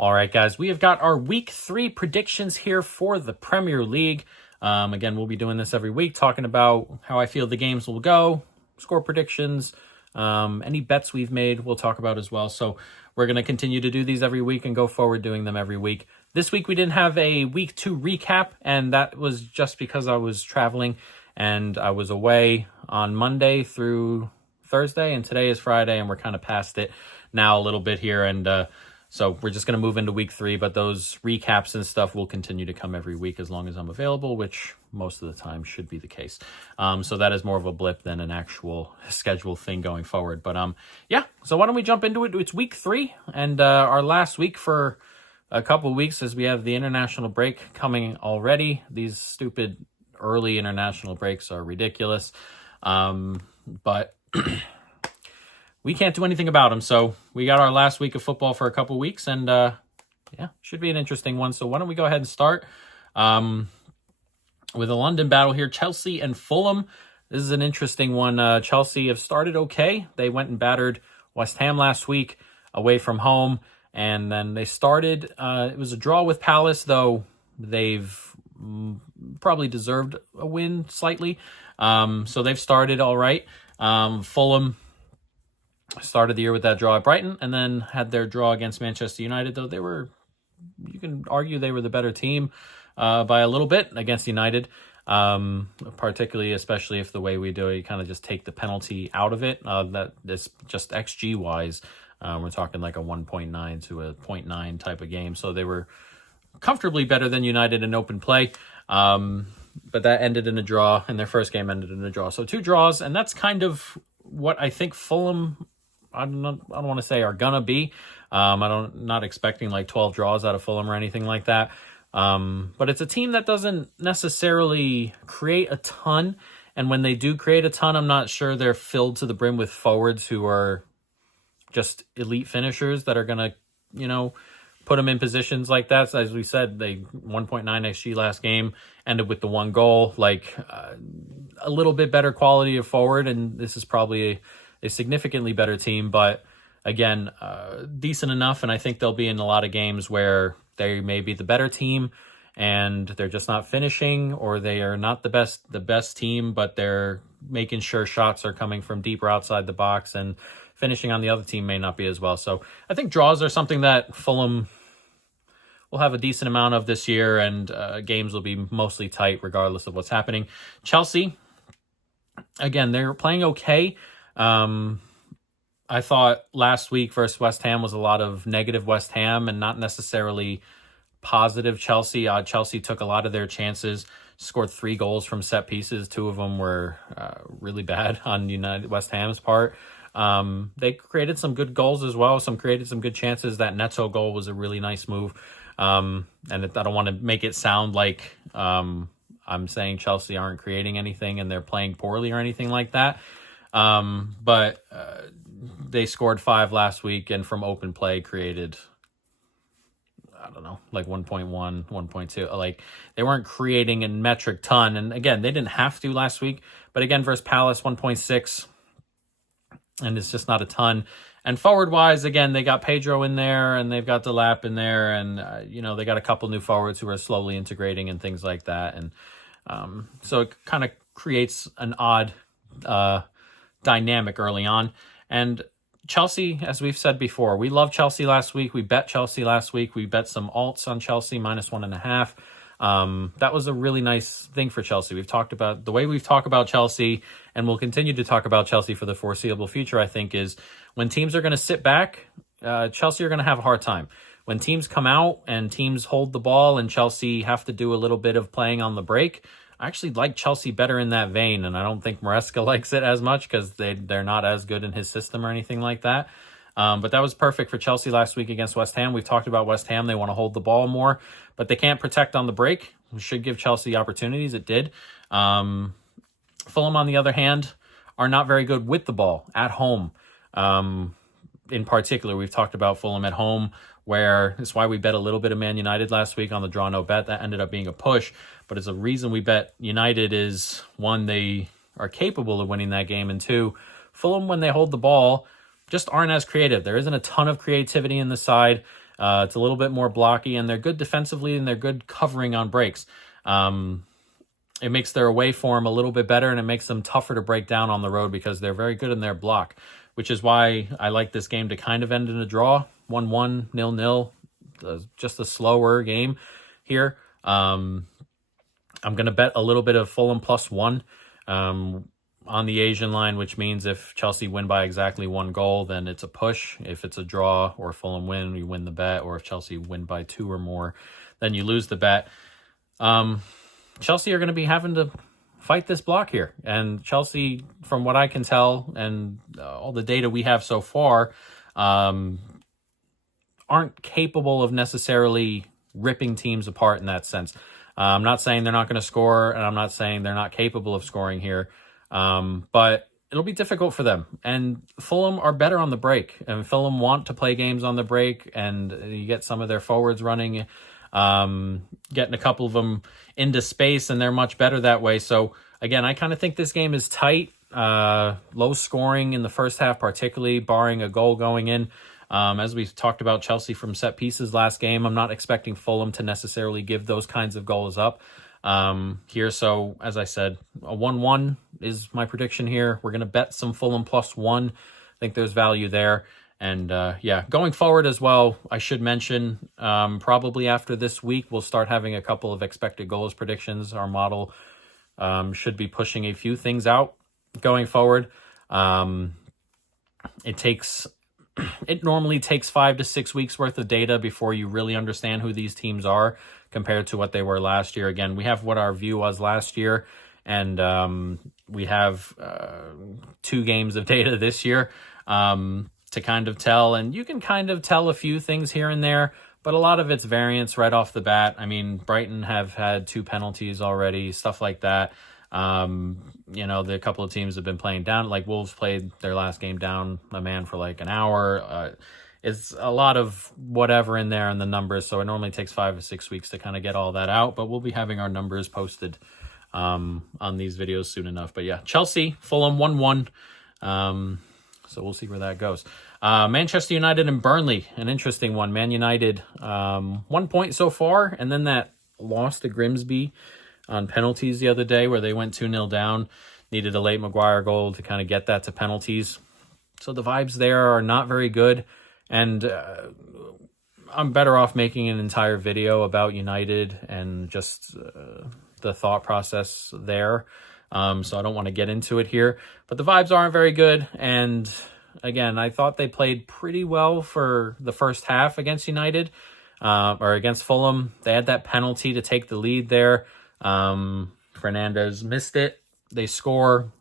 All right, guys, we have got our Week 3 predictions here for the Premier League. Again, we'll be doing this every week, talking about how I feel the games will go, score predictions, any bets we've made, we'll talk about as well. So we're going to continue to do these every week and go forward doing them every week. This week we didn't have a Week 2 recap, and that was just because I was traveling and I was away on Monday through Thursday, and today is Friday, and we're kind of past it now a little bit here, and so we're just going to move into Week 3, but those recaps and stuff will continue to come every week as long as I'm available, which most of the time should be the case. So that is more of a blip than an actual schedule thing going forward. But yeah, so why don't we jump into it? It's Week 3, and our last week for a couple of weeks as we have the international break coming already. These stupid early international breaks are ridiculous, but we can't do anything about them. So we got our last week of football for a couple weeks, and yeah, should be an interesting one. So why don't we go ahead and start with a London battle here, Chelsea and Fulham. This is an interesting one. Chelsea have started okay. They went and battered West Ham last week away from home, and then they started, it was a draw with Palace, though they've probably deserved a win slightly. So they've started all right. Fulham started the year with that draw at Brighton and then had their draw against Manchester United, though you can argue they were the better team by a little bit against United, particularly, especially if the way we do it, you kind of just take the penalty out of it. That is just XG wise, we're talking like a 1.9 to a 0.9 type of game. So they were comfortably better than United in open play. But that ended in a draw, and their first game ended in a draw. So 2 draws, and that's kind of what I think Fulham, I don't want to say are gonna be. Not expecting like 12 draws out of Fulham or anything like that. But it's a team that doesn't necessarily create a ton, and when they do create a ton, I'm not sure they're filled to the brim with forwards who are just elite finishers that are gonna, put them in positions like that. So as we said, they 1.9 XG last game, ended with the 1 goal, a little bit better quality of forward, and this is probably a significantly better team, but again, decent enough, and I think they'll be in a lot of games where they may be the better team and they're just not finishing, or they are not the best team, but they're making sure shots are coming from deeper outside the box, and finishing on the other team may not be as well. So I think draws are something that Fulham will have a decent amount of this year, and games will be mostly tight regardless of what's happening. Chelsea, again, they're playing okay. I thought last week versus West Ham was a lot of negative West Ham and not necessarily positive Chelsea. Chelsea took a lot of their chances, scored 3 goals from set pieces. 2 of them were really bad on West Ham's part. They created some good goals as well. Created some good chances. That Neto goal was a really nice move. And I don't want to make it sound like I'm saying Chelsea aren't creating anything and they're playing poorly or anything like that. But they scored 5 last week, and from open play created, I don't know, like 1.1, 1.2. Like, they weren't creating a metric ton. And again, they didn't have to last week. But again, versus Palace, 1.6. And it's just not a ton. And forward-wise, again, they got Pedro in there, and they've got Delap in there, and, they got a couple new forwards who are slowly integrating and things like that. And so it kind of creates an odd dynamic early on. And Chelsea, as we've said before, we love Chelsea last week. We bet Chelsea last week. We bet some alts on Chelsea, -1.5. That was a really nice thing for Chelsea. We've talked about the way we've talked about Chelsea, and we'll continue to talk about Chelsea for the foreseeable future, I think, is when teams are going to sit back, Chelsea are going to have a hard time. When teams come out and teams hold the ball and Chelsea have to do a little bit of playing on the break, I actually like Chelsea better in that vein, and I don't think Maresca likes it as much because they're not as good in his system or anything like that. But that was perfect for Chelsea last week against West Ham. We've talked about West Ham. They want to hold the ball more, but they can't protect on the break. We should give Chelsea opportunities. It did. Fulham, on the other hand, are not very good with the ball at home. In particular, we've talked about Fulham at home, where it's why we bet a little bit of Man United last week on the draw no bet. That ended up being a push, but it's a reason we bet United is, 1, they are capable of winning that game, and 2, Fulham, when they hold the ball, just aren't as creative. There isn't a ton of creativity in the side. It's a little bit more blocky, and they're good defensively, and they're good covering on breaks. It makes their away form a little bit better, and it makes them tougher to break down on the road because they're very good in their block, which is why I like this game to kind of end in a draw, 1-1, 0-0, just a slower game here. I'm going to bet a little bit of Fulham +1 on the Asian line, which means if Chelsea win by exactly 1 goal, then it's a push. If it's a draw or Fulham win, you win the bet. Or if Chelsea win by 2 or more, then you lose the bet. Chelsea are going to be having to fight this block here. And Chelsea, from what I can tell, and all the data we have so far, aren't capable of necessarily ripping teams apart in that sense. I'm not saying they're not going to score, and I'm not saying they're not capable of scoring here. But it'll be difficult for them. And Fulham are better on the break. And Fulham want to play games on the break, and you get some of their forwards running, getting a couple of them into space, and they're much better that way. So, again, I kind of think this game is tight, low scoring in the first half, particularly, barring a goal going in. As we talked about Chelsea from set pieces last game, I'm not expecting Fulham to necessarily give those kinds of goals up here. So, as I said, a 1-1 is my prediction here. We're going to bet some Fulham +1. I think there's value there. And yeah, going forward as well, I should mention, probably after this week, we'll start having a couple of expected goals predictions. Our model should be pushing a few things out going forward. It normally takes 5 to 6 weeks worth of data before you really understand who these teams are compared to what they were last year. Again, we have what our view was last year, and we have 2 games of data this year to kind of tell. And you can kind of tell a few things here and there, but a lot of it's variance right off the bat. I mean, Brighton have had 2 penalties already, stuff like that. The couple of teams have been playing down, like Wolves played their last game down a man for like an hour. It's a lot of whatever in there in the numbers. So it normally takes 5 to 6 weeks to kind of get all that out, but we'll be having our numbers posted, on these videos soon enough. But yeah, Chelsea, Fulham 1-1. So we'll see where that goes. Manchester United and Burnley, an interesting one. Man United, 1 point so far, and then that loss to Grimsby on penalties the other day where they went 2-0 down, needed a late Maguire goal to kind of get that to penalties. So the vibes there are not very good, and I'm better off making an entire video about United and just the thought process there. So I don't want to get into it here, but the vibes aren't very good. And again, I thought they played pretty well for the first half against United, or against Fulham. They had that penalty to take the lead there. Fernandez missed it. They score.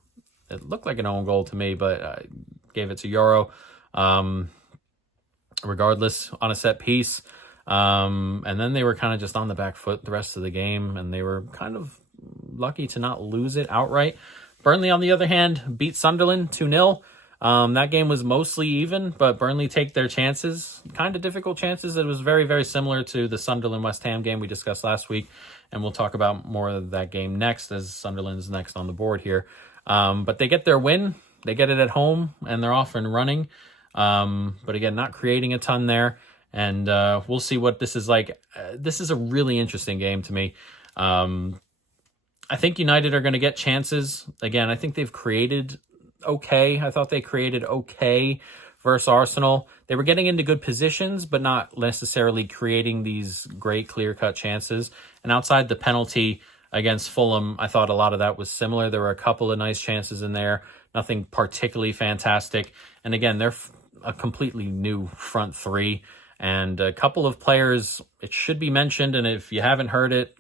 It looked like an own goal to me, but I gave it to Euro. Regardless, on a set piece. And then they were kind of just on the back foot the rest of the game, and they were kind of lucky to not lose it outright. Burnley, on the other hand, beat Sunderland 2-0. That game was mostly even, but Burnley take their chances, kind of difficult chances. It was very, very similar to the Sunderland-West Ham game we discussed last week, and we'll talk about more of that game next, as Sunderland's next on the board here. But they get their win. They get it at home, and they're off and running. But again, not creating a ton there, and we'll see what this is like. This is a really interesting game to me. I think United are going to get chances. Again, I think they've created okay. I thought they created okay versus Arsenal. They were getting into good positions, but not necessarily creating these great clear-cut chances. And outside the penalty against Fulham, I thought a lot of that was similar. There were a couple of nice chances in there, nothing particularly fantastic. And again, they're a completely new front three. And a couple of players, it should be mentioned, and if you haven't heard it,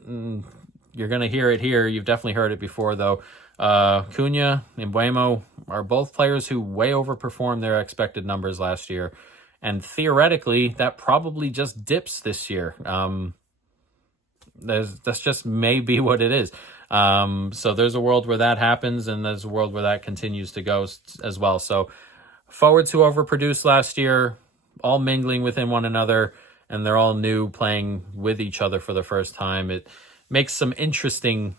you're going to hear it here. You've definitely heard it before, though. Cunha and Mbeumo are both players who way overperformed their expected numbers last year. And theoretically, that probably just dips this year. That's just maybe what it is. So there's a world where that happens, and there's a world where that continues to go as well. So forwards who overproduced last year, all mingling within one another, and they're all new, playing with each other for the first time. It makes some interesting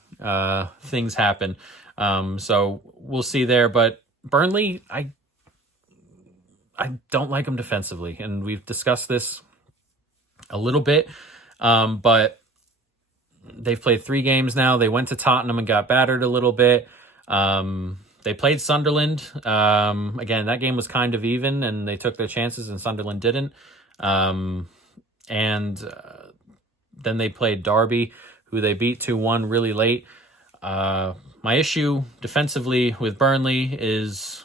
things happen. So we'll see there. But Burnley, I don't like them defensively, and we've discussed this a little bit. But they've played 3 games now. They went to Tottenham and got battered a little bit. They played Sunderland. Again, that game was kind of even, and they took their chances, and Sunderland didn't. And then they played Derby, who they beat 2-1 really late. My issue defensively with Burnley is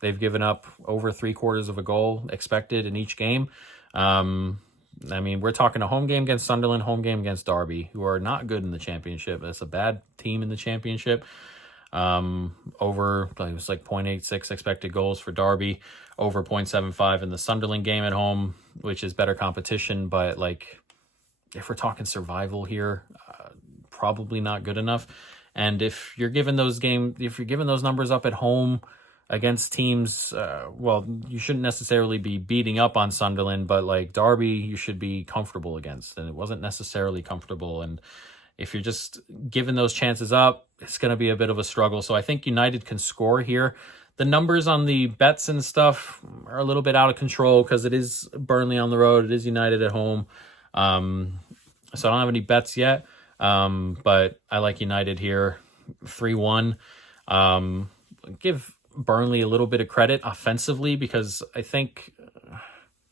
they've given up over 3/4 of a goal expected in each game. I mean, we're talking a home game against Sunderland, home game against Derby, who are not good in the championship. That's a bad team in the championship. Over, it was like 0.86 expected goals for Derby, over 0.75 in the Sunderland game at home, which is better competition. But like, if we're talking survival here, probably not good enough. And if you're giving those numbers up at home against teams, well, you shouldn't necessarily be beating up on Sunderland, but like Derby, you should be comfortable against, and it wasn't necessarily comfortable. And if you're just giving those chances up, it's going to be a bit of a struggle. So I think United can score here. The numbers on the bets and stuff are a little bit out of control because it is Burnley on the road. It is United at home. So I don't have any bets yet. But I like United here, 3-1. Give Burnley a little bit of credit offensively, because I think,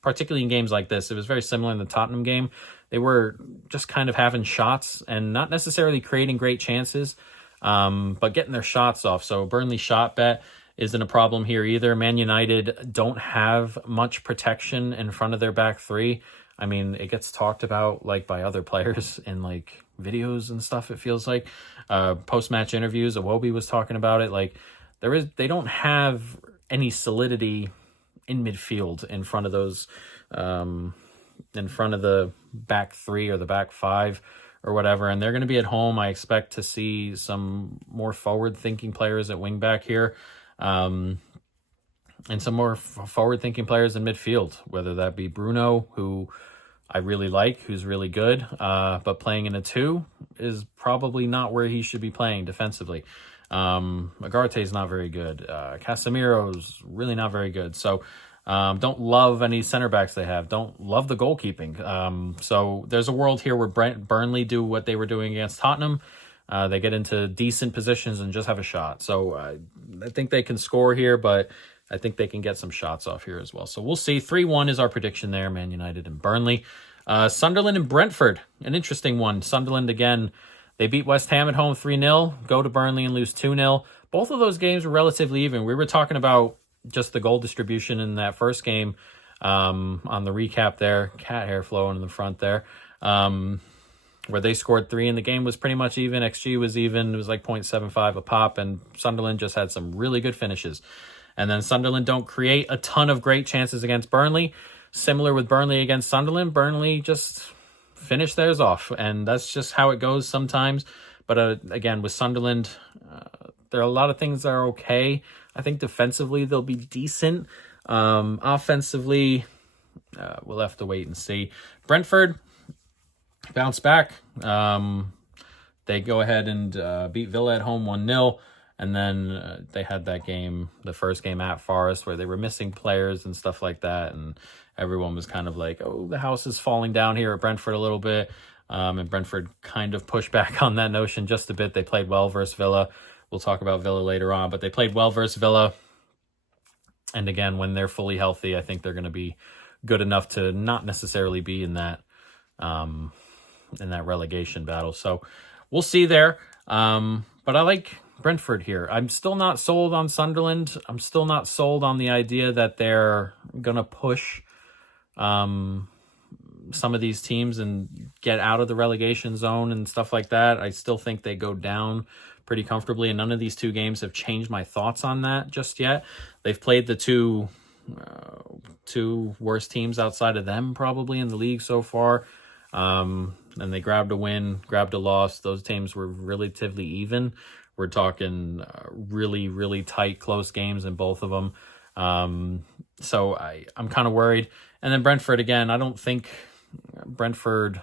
particularly in games like this, it was very similar in the Tottenham game. They were just kind of having shots and not necessarily creating great chances, but getting their shots off. So Burnley shot bet isn't a problem here either. Man United don't have much protection in front of their back three. I mean, it gets talked about like by other players in like videos and stuff. It feels like post-match interviews. Iwobi was talking about it. Like they don't have any solidity in midfield in front of those, in front of the back three or the back five or whatever. And they're going to be at home. I expect to see some more forward-thinking players at wingback here, and some more forward-thinking players in midfield, whether that be Bruno, who I really like, who's really good, but playing in a 2 is probably not where he should be playing defensively. Agarte's not very good. Casemiro's really not very good. So don't love any center backs they have. Don't love the goalkeeping. So there's a world here where Burnley do what they were doing against Tottenham. They get into decent positions and just have a shot. So I think they can score here, but I think they can get some shots off here as well. So we'll see. 3-1 is our prediction there, Man United and Burnley. Sunderland and Brentford, an interesting one. Sunderland, again, they beat West Ham at home 3-0, go to Burnley and lose 2-0. Both of those games were relatively even. We were talking about just the goal distribution in that first game on the recap there. Cat hair flowing in the front there. Where they scored 3 and the game was pretty much even. XG was even. It was like 0.75 a pop, and Sunderland just had some really good finishes. And then Sunderland don't create a ton of great chances against Burnley. Similar with Burnley against Sunderland, Burnley just finished theirs off, and that's just how it goes sometimes. But again, with Sunderland, there are a lot of things that are okay. I think defensively they'll be decent. Offensively, we'll have to wait and see. Brentford bounce back. They go ahead and beat Villa at home 1-0. And then they had that game, the first game at Forest, where they were missing players and stuff like that. And everyone was kind of like, oh, the house is falling down here at Brentford a little bit. And Brentford kind of pushed back on that notion just a bit. They played well versus Villa. We'll talk about Villa later on. But they played well versus Villa. And again, when they're fully healthy, I think they're going to be good enough to not necessarily be in that relegation battle. So we'll see there. But I like Brentford here. I'm still not sold on Sunderland. I'm still not sold on the idea that they're going to push some of these teams and get out of the relegation zone and stuff like that. I still think they go down pretty comfortably, and none of these 2 games have changed my thoughts on that just yet. They've played the two worst teams outside of them probably in the league so far. And they grabbed a win, grabbed a loss. Those teams were relatively even. We're talking really, really tight, close games in both of them. So I'm kind of worried. And then Brentford, again, I don't think Brentford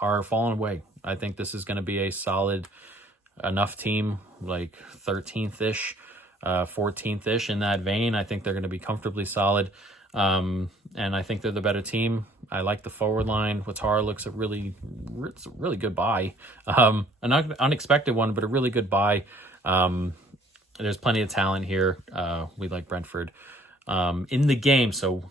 are falling away. I think this is going to be a solid enough team, like 13th-ish, 14th-ish in that vein. I think they're going to be comfortably solid. And I think they're the better team. I like the forward line. Watara looks it's a really good buy. An unexpected one, but a really good buy. There's plenty of talent here. We like Brentford in the game. So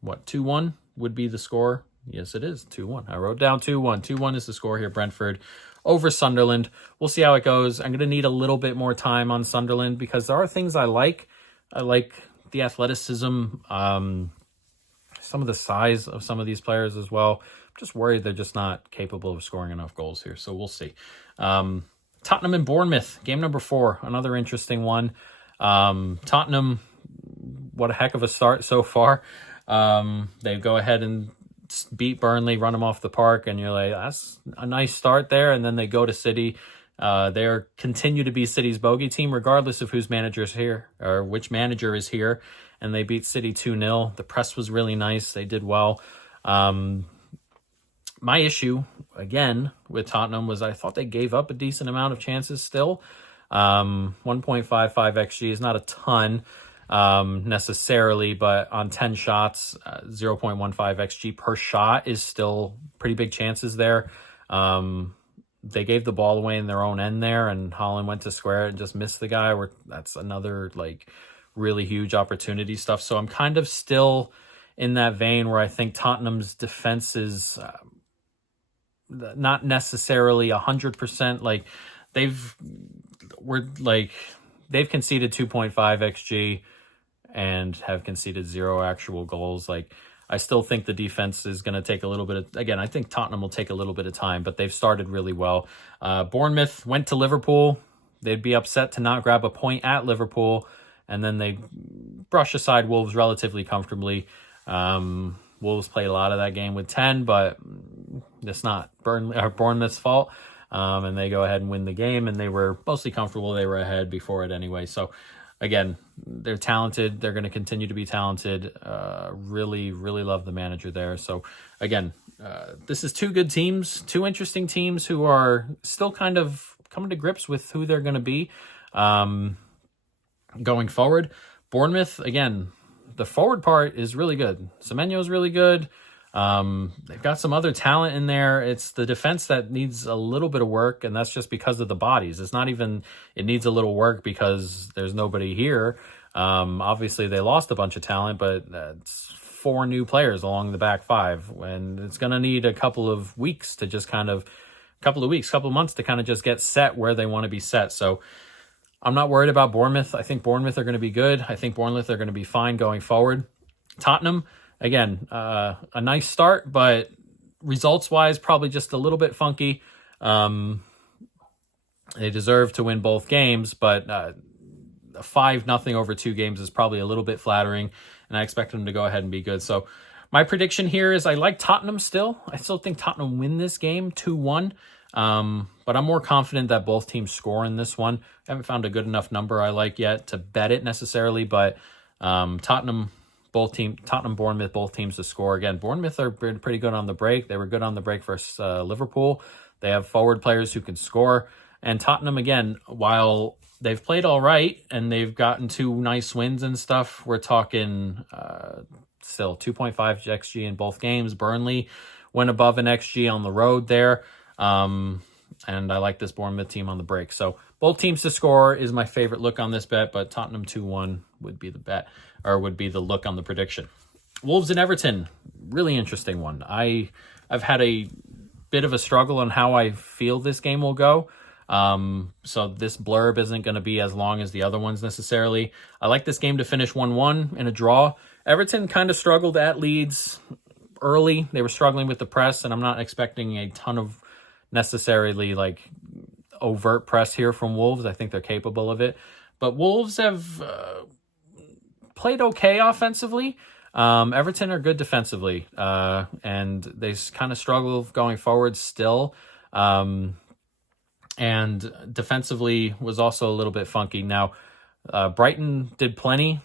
what, 2-1 would be the score? Yes, it is 2-1. I wrote down 2-1. 2-1 is the score here. Brentford over Sunderland. We'll see how it goes. I'm going to need a little bit more time on Sunderland because there are things I like. I like the athleticism, some of the size of some of these players as well. I'm just worried they're just not capable of scoring enough goals here. So we'll see. Tottenham and Bournemouth, game number 4, another interesting one. Tottenham, what a heck of a start so far. They go ahead and beat Burnley, run them off the park, and you're like, that's a nice start there. And then they go to City. They continue to be City's bogey team, regardless of whose manager is here or which manager is here. And they beat City 2-0. The press was really nice. They did well. My issue, again, with Tottenham was I thought they gave up a decent amount of chances still. 1.55 XG is not a ton necessarily, but on 10 shots, 0.15 XG per shot is still pretty big chances there. They gave the ball away in their own end there, and Haaland went to square it and just missed the guy. That's another like really huge opportunity stuff. So I'm kind of still in that vein where I think Tottenham's defense is not necessarily 100%. Like they've conceded 2.5 XG and have conceded 0 actual goals. Like I still think the defense is going to take a little bit of, again, I think Tottenham will take a little bit of time, but they've started really well. Bournemouth went to Liverpool. They'd be upset to not grab a point at Liverpool, and then they brush aside Wolves relatively comfortably. Wolves played a lot of that game with 10, but it's not Bournemouth's fault. And they go ahead and win the game, and they were mostly comfortable. They were ahead before it anyway. So again, they're talented. They're going to continue to be talented. Really, really love the manager there. So again, this is 2 good teams, 2 interesting teams who are still kind of coming to grips with who they're going to be going forward. Bournemouth, again, the forward part is really good. Semenyo is really good. They've got some other talent in there. It's the defense that needs a little bit of work, and that's just because of the bodies. It's not even, it needs a little work because there's nobody here. Obviously they lost a bunch of talent, but it's 4 new players along the back 5, and it's going to need a couple of weeks to just kind of, couple of months to kind of just get set where they want to be set. So I'm not worried about Bournemouth. I think Bournemouth are going to be good. I think Bournemouth are going to be fine going forward. Tottenham, again, a nice start, but results-wise, probably just a little bit funky. They deserve to win both games, but 5-0 over 2 games is probably a little bit flattering, and I expect them to go ahead and be good. So my prediction here is I like Tottenham still. I still think Tottenham win this game 2-1, but I'm more confident that both teams score in this one. I haven't found a good enough number I like yet to bet it necessarily, but Tottenham, Bournemouth, both teams to score. Again, Bournemouth are pretty good on the break. They were good on the break versus Liverpool. They have forward players who can score. And Tottenham, again, while they've played all right and they've gotten 2 nice wins and stuff, we're talking still 2.5 XG in both games. Burnley went above an XG on the road there. And I like this Bournemouth team on the break. So both teams to score is my favorite look on this bet, but Tottenham 2-1 would be the bet, or would be the look on the prediction. Wolves and Everton, really interesting one. I've had a bit of a struggle on how I feel this game will go. So this blurb isn't going to be as long as the other ones necessarily. I like this game to finish 1-1 in a draw. Everton kind of struggled at Leeds early. They were struggling with the press, and I'm not expecting a ton of necessarily like overt press here from Wolves. I think they're capable of it. But Wolves have played okay offensively. Everton are good defensively, and they kind of struggle going forward still. And defensively was also a little bit funky. Now, Brighton did plenty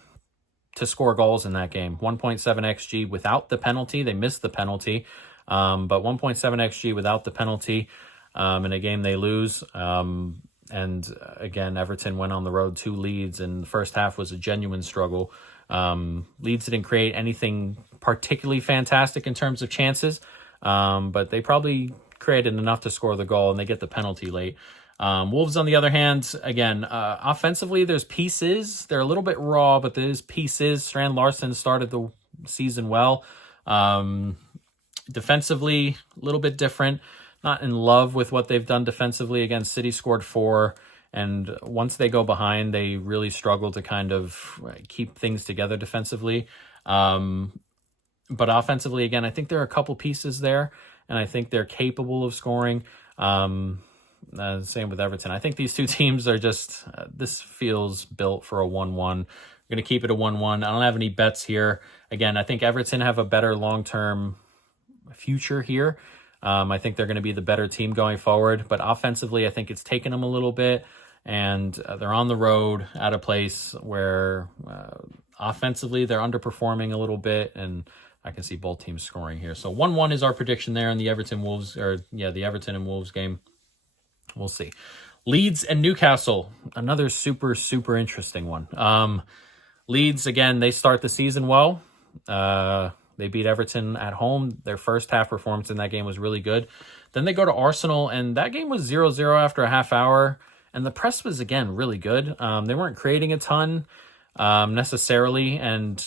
to score goals in that game. 1.7 XG without the penalty. They missed the penalty, but 1.7 XG without the penalty in a game they lose. And again, Everton went on the road 2 leads, and the first half was a genuine struggle. Leeds didn't create anything particularly fantastic in terms of chances, but they probably created enough to score the goal, and they get the penalty late. Wolves, on the other hand, again, offensively, there's pieces. They're a little bit raw, but there's pieces. Strand Larson started the season well. Defensively, a little bit different. Not in love with what they've done defensively. Again, City scored 4, and once they go behind, they really struggle to kind of keep things together defensively. But offensively, again, I think there are a couple pieces there, and I think they're capable of scoring. Same with Everton. I think these two teams are just, this feels built for a 1-1. I'm going to keep it a 1-1. I don't have any bets here. Again, I think Everton have a better long-term future here. I think they're going to be the better team going forward. But offensively, I think it's taken them a little bit. And they're on the road at a place where offensively they're underperforming a little bit. And I can see both teams scoring here. So 1-1 is our prediction there in the Everton and Wolves game. We'll see. Leeds and Newcastle, another super, super interesting one. Leeds, again, they start the season well. They beat Everton at home. Their first half performance in that game was really good. Then they go to Arsenal, and that game was 0-0 after a half hour. And the press was, again, really good. They weren't creating a ton necessarily, and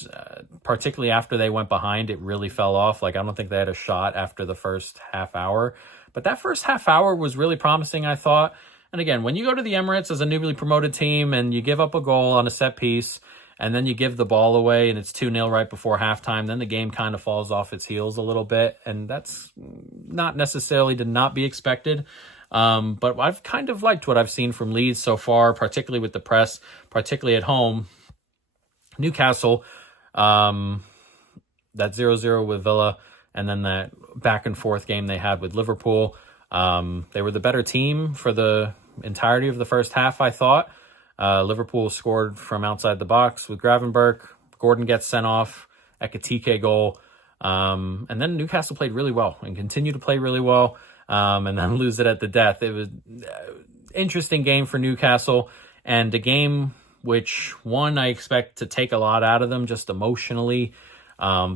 particularly after they went behind, it really fell off. Like, I don't think they had a shot after the first half hour. But that first half hour was really promising, I thought. And again, when you go to the Emirates as a newly promoted team and you give up a goal on a set piece, and then you give the ball away and it's 2-0 right before halftime, then the game kind of falls off its heels a little bit. And that's not necessarily to not be expected. But I've kind of liked what I've seen from Leeds so far, particularly with the press, particularly at home. Newcastle, that 0-0 with Villa, and then that back and forth game they had with Liverpool. They were the better team for the entirety of the first half, I thought. Liverpool scored from outside the box with Gravenberch. Gordon gets sent off, Ekitike goal. And then Newcastle played really well and continued to play really well, and then lose it at the death. It was an interesting game for Newcastle, and a game which, one, I expect to take a lot out of them just emotionally,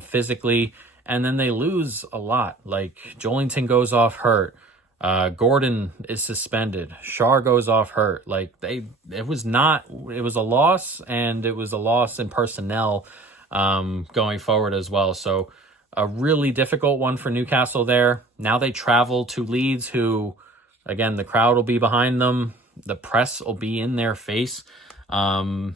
physically, and then they lose a lot. Like, Joelinton goes off hurt. Gordon is suspended. Schär goes off hurt. Like, it was a loss, and it was a loss in personnel going forward as well. So a really difficult one for Newcastle there. Now they travel to Leeds, who, again, the crowd will be behind them. The press will be in their face. So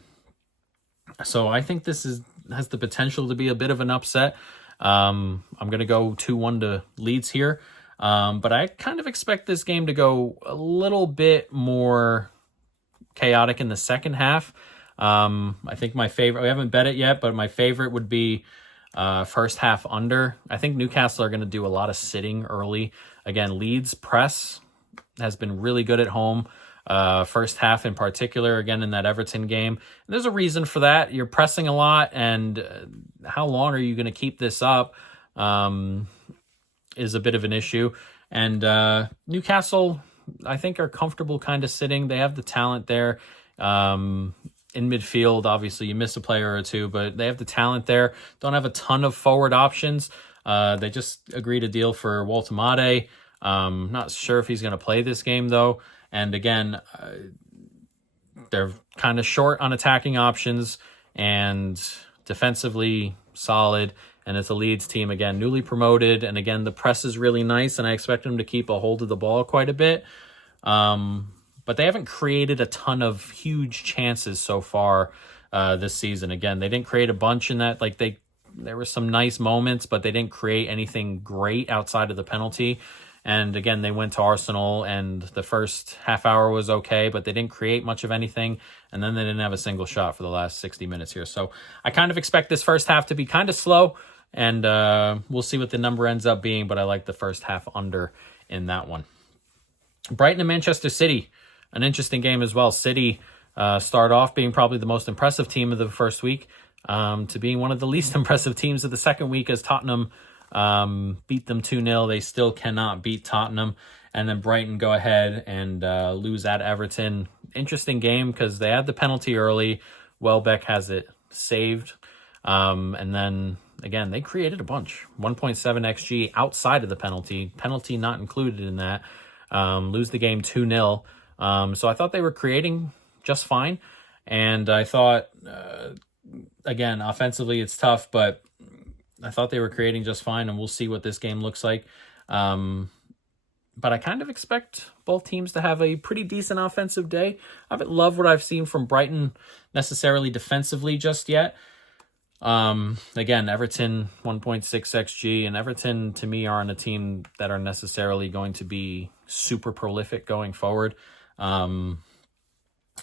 I think this has the potential to be a bit of an upset. I'm going to go 2-1 to Leeds here. But I kind of expect this game to go a little bit more chaotic in the second half. I think my favorite, we haven't bet it yet, but my favorite would be first half under. I think Newcastle are going to do a lot of sitting early. Again, Leeds press has been really good at home. First half in particular, again, in that Everton game. And there's a reason for that. You're pressing a lot, and how long are you going to keep this up? Is a bit of an issue. And Newcastle, I think, are comfortable kind of sitting. They have the talent there. In midfield, obviously, you miss a player or two, but they have the talent there. Don't have a ton of forward options. They just agreed a deal for Woltemade. Not sure if he's going to play this game, though. And again, they're kind of short on attacking options and defensively solid. And it's a Leeds team, again, newly promoted. And again, the press is really nice, and I expect them to keep a hold of the ball quite a bit. But they haven't created a ton of huge chances so far this season. Again, they didn't create a bunch in that. Like, there were some nice moments, but they didn't create anything great outside of the penalty. And again, they went to Arsenal, and the first half hour was okay, but they didn't create much of anything. And then they didn't have a single shot for the last 60 minutes here. So I kind of expect this first half to be kind of slow, and we'll see what the number ends up being, but I like the first half under in that one. Brighton and Manchester City, an interesting game as well. City start off being probably the most impressive team of the first week, to being one of the least impressive teams of the second week, as Tottenham beat them 2-0. They still cannot beat Tottenham. And then Brighton go ahead and lose at Everton. Interesting game because they had the penalty early. Welbeck has it saved. And then, again, they created a bunch. 1.7 XG outside of the penalty not included in that. Lose the game 2-0. So I thought they were creating just fine. And I thought, again, offensively it's tough, but I thought they were creating just fine, and we'll see what this game looks like. But I kind of expect both teams to have a pretty decent offensive day. I haven't loved what I've seen from Brighton necessarily defensively just yet. Again, Everton 1.6 XG, and Everton to me aren't a team that are necessarily going to be super prolific going forward. And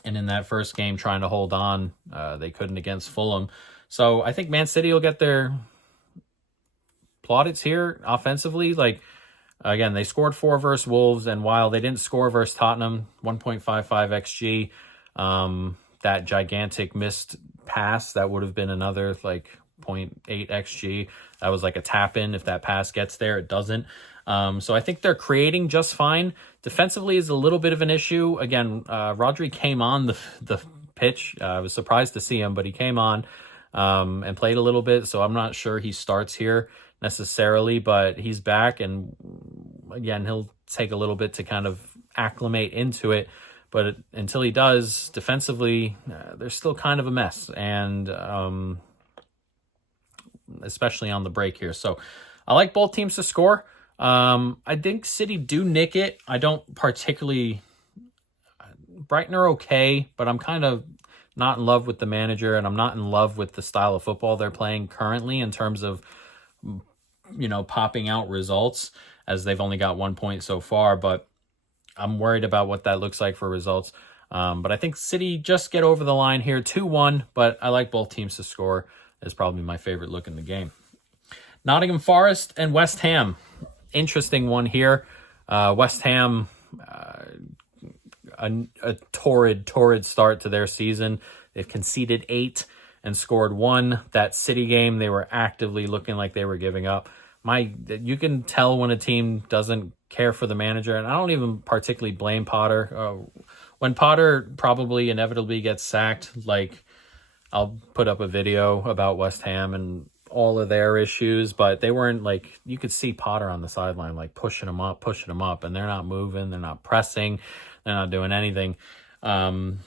in that first game, trying to hold on, they couldn't against Fulham. So I think Man City will get their plaudits here offensively. Like, again, they scored 4 versus Wolves, and while they didn't score versus Tottenham, 1.55 XG, that gigantic missed pass, that would have been another like 0.8 XG. That was like a tap in. If that pass gets there, it doesn't. So I think they're creating just fine. Defensively is a little bit of an issue. Again, Rodri came on the pitch. I was surprised to see him, but he came on and played a little bit. So I'm not sure he starts here necessarily, but he's back, and again, he'll take a little bit to kind of acclimate into it. But until he does, defensively, they're still kind of a mess, and especially on the break here. So I like both teams to score. I think City do nick it. I don't particularly... Brighton are okay, but I'm kind of not in love with the manager, and I'm not in love with the style of football they're playing currently in terms of, popping out results, as they've only got 1 point so far, but I'm worried about what that looks like for results. But I think City just get over the line here, 2-1, but I like both teams to score. It's probably my favorite look in the game. Nottingham Forest and West Ham. Interesting one here. West Ham, a torrid start to their season. They've conceded 8 and scored 1. That City game, they were actively looking like they were giving up. You can tell when a team doesn't care for the manager, and I don't even particularly blame Potter. When Potter probably inevitably gets sacked, like, I'll put up a video about West Ham and all of their issues, but they weren't like, you could see Potter on the sideline, like pushing them up, and they're not moving, they're not pressing, they're not doing anything. And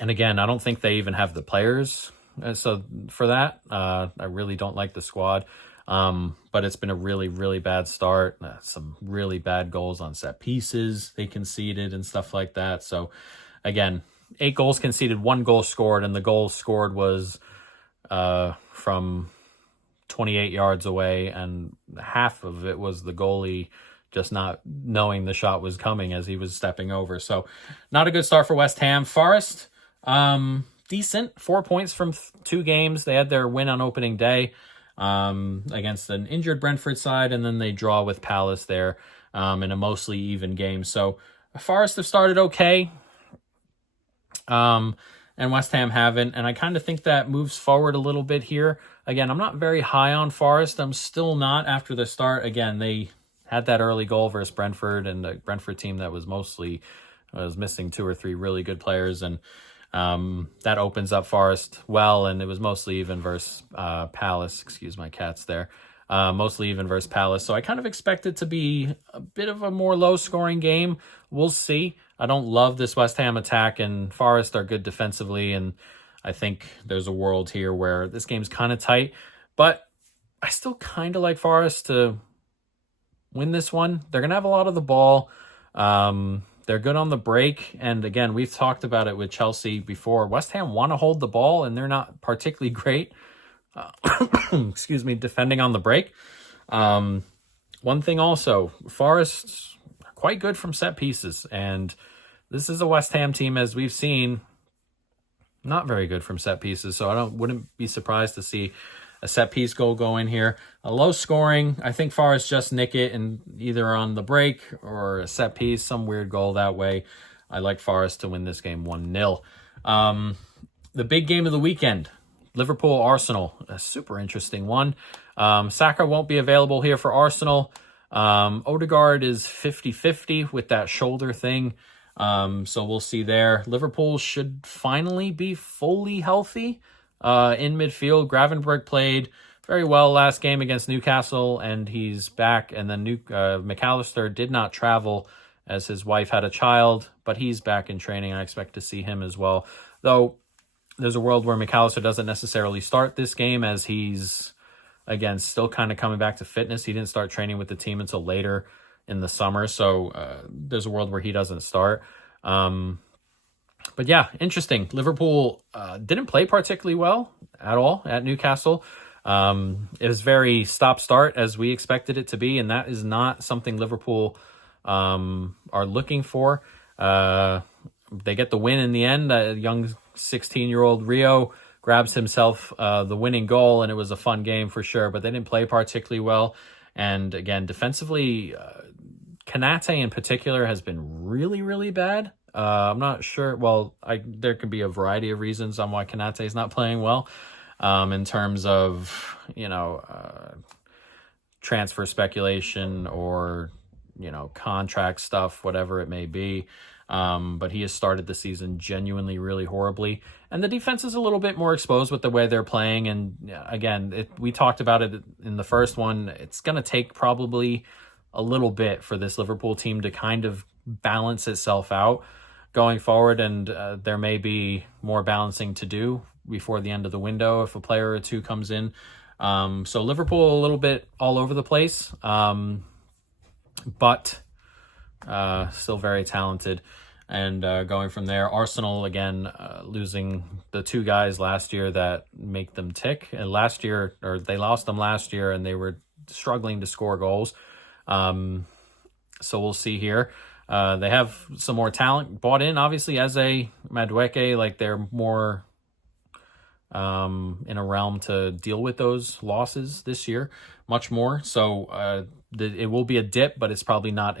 again, I don't think they even have the players. So for that, I really don't like the squad. But it's been a really, really bad start. Some really bad goals on set pieces they conceded and stuff like that. So again, 8 goals conceded, 1 goal scored, and the goal scored was from 28 yards away, and half of it was the goalie just not knowing the shot was coming as he was stepping over. So not a good start for West Ham. Forest, decent, 4 points from 2 games. They had their win on opening day against an injured Brentford side, and then they draw with Palace there in a mostly even game. So Forest have started okay, and West Ham haven't, and I kind of think that moves forward a little bit here. Again, I'm not very high on Forest. I'm still not after the start. Again, they had that early goal versus Brentford, and a Brentford team that was missing 2 or 3 really good players, and that opens up Forest well, and it was mostly even versus Palace. Excuse my cats there. Mostly even versus Palace. So I kind of expect it to be a bit of a more low-scoring game. We'll see. I don't love this West Ham attack, and Forest are good defensively, and I think there's a world here where this game's kind of tight. But I still kind of like Forest to win this one. They're going to have a lot of the ball. They're good on the break, and again, we've talked about it with Chelsea before. West Ham want to hold the ball, and they're not particularly great, defending on the break. One thing also, Forest's quite good from set pieces, and this is a West Ham team, as we've seen, not very good from set pieces, so I wouldn't be surprised to see a set piece goal go in here. A low scoring, I think Forest just nick it, and either on the break or a set piece, some weird goal that way. I like Forest to win this game 1-0. The big game of the weekend, Liverpool-Arsenal, a super interesting one. Saka won't be available here for Arsenal. Odegaard is 50-50 with that shoulder thing. So we'll see there. Liverpool should finally be fully healthy. in midfield. Gravenberg played very well last game against Newcastle, and he's back. And then McAllister did not travel as his wife had a child, but he's back in training. I expect to see him as well. Though there's a world where McAllister doesn't necessarily start this game, as he's, again, still kind of coming back to fitness. He didn't start training with the team until later in the summer, so there's a world where he doesn't start. But yeah, interesting. Liverpool didn't play particularly well at all at Newcastle. It was very stop-start as we expected it to be, and that is not something Liverpool are looking for. They get the win in the end. A young 16-year-old Rio grabs himself the winning goal, and it was a fun game for sure, but they didn't play particularly well. And again, defensively, Konate in particular has been really, really bad. I'm not sure. Well, there could be a variety of reasons on why Konate is not playing well in terms of, transfer speculation or, contract stuff, whatever it may be. But he has started the season genuinely really horribly. And the defense is a little bit more exposed with the way they're playing. And again, we talked about it in the first one. It's going to take probably a little bit for this Liverpool team to kind of balance itself out going forward. And there may be more balancing to do before the end of the window if a player or two comes in. So Liverpool a little bit all over the place, but still very talented. And going from there, Arsenal, again, losing the two guys last year that make them tick. And they lost them last year, and they were struggling to score goals. So we'll see here. They have some more talent bought in, obviously, as a Matchweek. Like, they're more in a realm to deal with those losses this year, much more. So it will be a dip, but it's probably not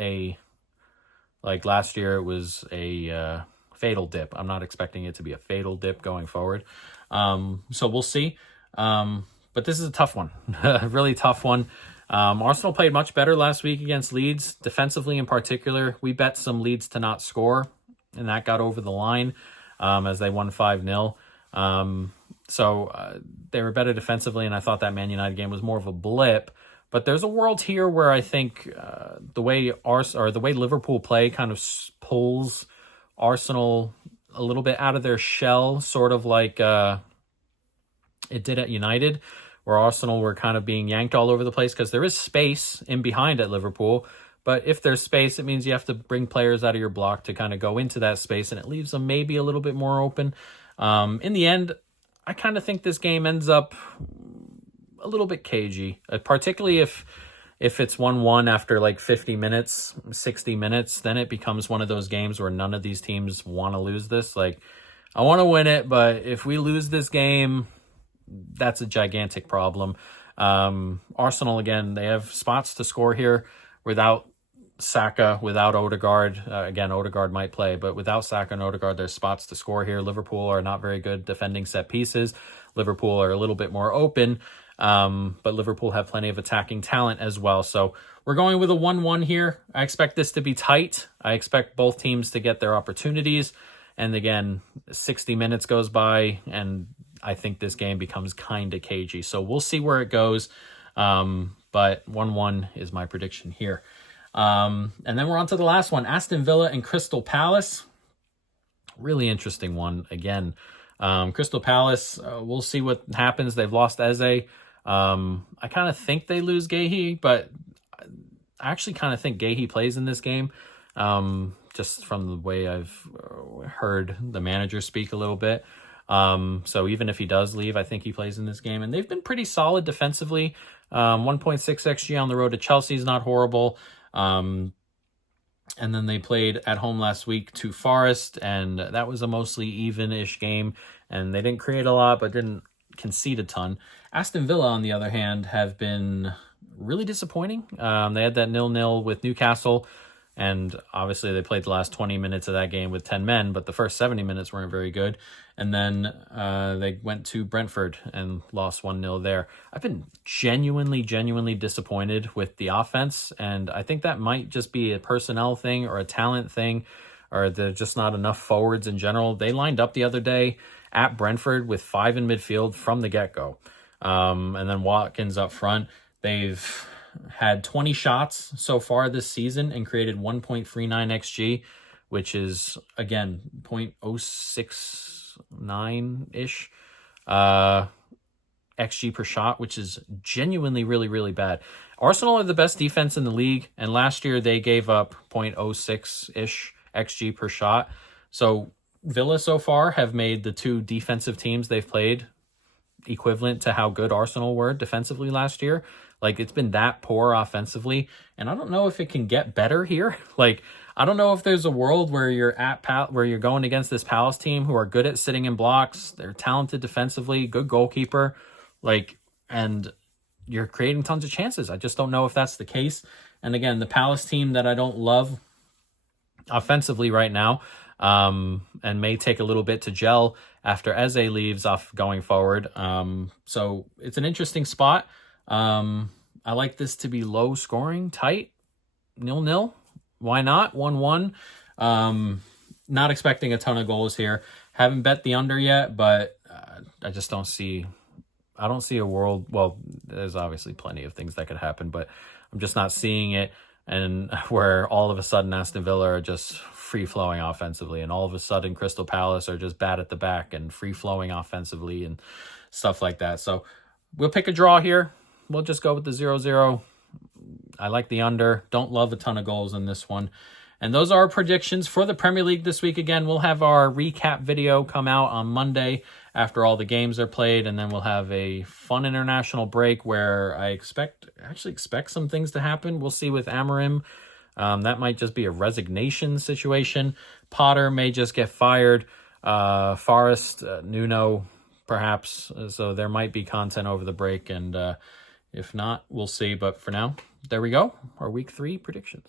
like last year. It was a fatal dip. I'm not expecting it to be a fatal dip going forward. So we'll see. But this is a tough one, a really tough one. Arsenal played much better last week against Leeds, defensively in particular. We bet some Leeds to not score, and that got over the line as they won 5-0. So they were better defensively, and I thought that Man United game was more of a blip. But there's a world here where I think the way Liverpool play kind of pulls Arsenal a little bit out of their shell, sort of like it did at United, where Arsenal were kind of being yanked all over the place because there is space in behind at Liverpool. But if there's space, it means you have to bring players out of your block to kind of go into that space, and it leaves them maybe a little bit more open. In the end, I kind of think this game ends up a little bit cagey, particularly if it's 1-1 after like 50 minutes, 60 minutes, then it becomes one of those games where none of these teams want to lose this. Like, I want to win it, but if we lose this game, that's a gigantic problem. Arsenal, again, they have spots to score here without Saka, without Odegaard. Again, Odegaard might play, but without Saka and Odegaard, there's spots to score here. Liverpool are not very good defending set pieces. Liverpool are a little bit more open, but Liverpool have plenty of attacking talent as well. So we're going with a 1-1 here. I expect this to be tight. I expect both teams to get their opportunities. And again, 60 minutes goes by, and I think this game becomes kind of cagey. So we'll see where it goes. But 1-1 is my prediction here. And then we're on to the last one, Aston Villa and Crystal Palace. Really interesting one. Again, Crystal Palace, we'll see what happens. They've lost Eze. I kind of think they lose Guéhi, but I actually kind of think Guéhi plays in this game. Just from the way I've heard the manager speak a little bit. So even if he does leave, I think he plays in this game. And they've been pretty solid defensively. 1.6 XG on the road to Chelsea is not horrible. And then they played at home last week to Forest, and that was a mostly even-ish game. And they didn't create a lot, but didn't concede a ton. Aston Villa, on the other hand, have been really disappointing. They had that 0-0 with Newcastle. And obviously they played the last 20 minutes of that game with 10 men, but the first 70 minutes weren't very good. And then they went to Brentford and lost 1-0 there. I've been genuinely disappointed with the offense, and I think that might just be a personnel thing or a talent thing, or there's just not enough forwards in general. They lined up the other day, at Brentford with 5 in midfield from the get-go. And then Watkins up front. They've had 20 shots so far this season and created 1.39 XG, which is, again, 0.069-ish XG per shot, which is genuinely really, really bad. Arsenal are the best defense in the league, and last year they gave up 0.06-ish XG per shot. So Villa so far have made the 2 defensive teams they've played equivalent to how good Arsenal were defensively last year. Like, it's been that poor offensively, and I don't know if it can get better here. Like, I don't know if there's a world where you're where you're going against this Palace team who are good at sitting in blocks. They're talented defensively, good goalkeeper, like, and you're creating tons of chances. I just don't know if that's the case. And again, the Palace team that I don't love offensively right now, and may take a little bit to gel after Eze leaves off going forward. So it's an interesting spot. I like this to be low scoring, tight, 0-0. Why not? 1-1. Not expecting a ton of goals here. Haven't bet the under yet, but I just don't see... I don't see a world... Well, there's obviously plenty of things that could happen, but I'm just not seeing it. And where all of a sudden Aston Villa are just free-flowing offensively, and all of a sudden Crystal Palace are just bad at the back and free-flowing offensively and stuff like that. So we'll pick a draw here. We'll just go with the 0-0. I like the under. Don't love a ton of goals in this one. And those are our predictions for the Premier League this week. Again, we'll have our recap video come out on Monday after all the games are played, and then we'll have a fun international break where I expect some things to happen. We'll see with Amorim. That might just be a resignation situation. Potter may just get fired. Forrest, Nuno, perhaps. So there might be content over the break, and if not, we'll see. But for now, there we go. Our week 3 predictions.